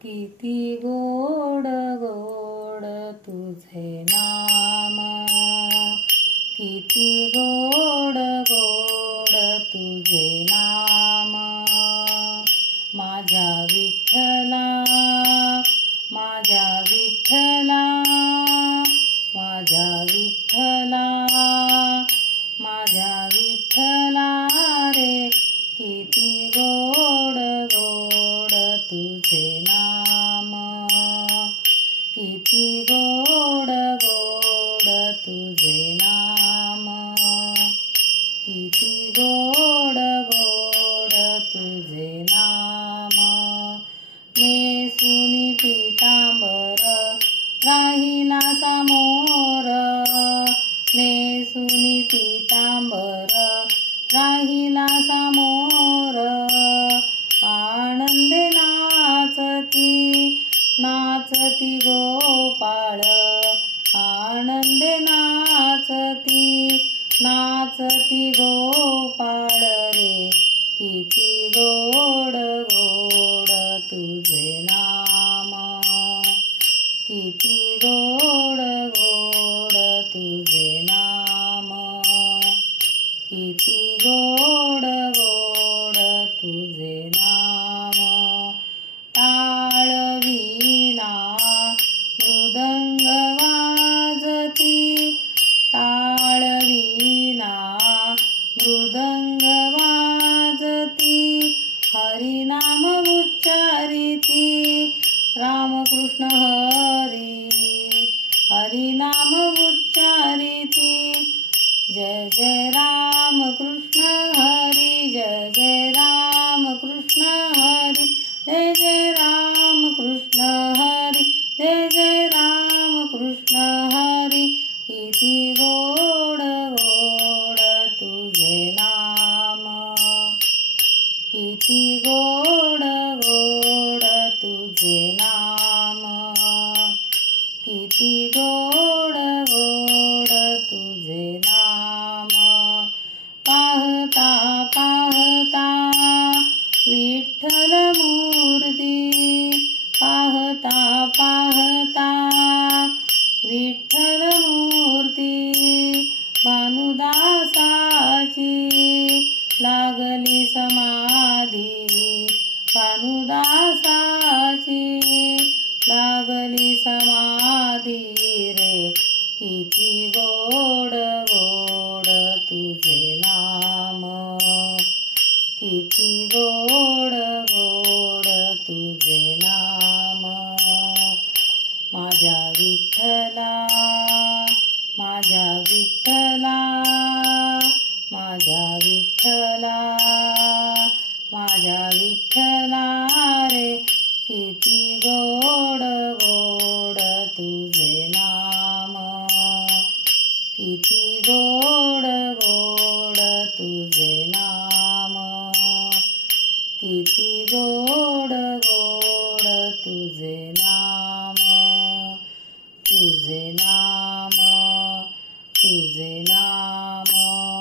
किती गोड गोड तुझे नाम, किती गोड गोड तुझे नाम। माझ्या विठ्ठला, माझ्या विठ्ठला, माझ्या विठ्ठला, माझ्या विठ्ठला रे, किती गोड गोड तुझे नाम, किती गोड गोड तुझे नाम, किती गोड गोड तुझे नाम। नेसुनी पीतांबर राहिला समोर, नेसुनी पीतांबर राहिला समोर। आनंदे नाचती नाचती गोपाळ, आनंदे नाचती नाचती गोपाळ रे, किती गोड गोड तुझे नाम, किती गोड गोड तुझे नाम, किती गोड गोड तुझे नाम। टाळ वीणा मृदंग वाजती, टाळ वीणा मृदंग वाजती। हरिनाम उच्चारिती रामकृष्ण हरी, हरिनाम उच्चारिती। जय जय राम कृष्ण हरी, जय जय राम कृष्ण हरी, जय जय राम कृष्ण हरी, जय जय राम कृष्ण हरी। किती गोड गोड तुझे नाम, किती गोड गोड तुझे नाम, किती गोड गोड तुझे नाम। पाहता पाहता विठ्ठल मूर्ती, पाहता पाहता विठ्ठल मूर्ती। भानुदासाची लागली समाधी, भानुदासाची लागली समाधी रे, किती गोड गोड तुझे नाम, किती गोड गोड तुझे नाम। माझ्या विठ्ठला, माझ्या विठ्ठला, माझ्या विठ्ठला, माझ्या विठ्ठला रे, किती गोड गोड तुझे नाम, किती गोड गोड तुझे नाम, किती गोड गोड तुझे नाम, तुझे नाम, तुझे नाम।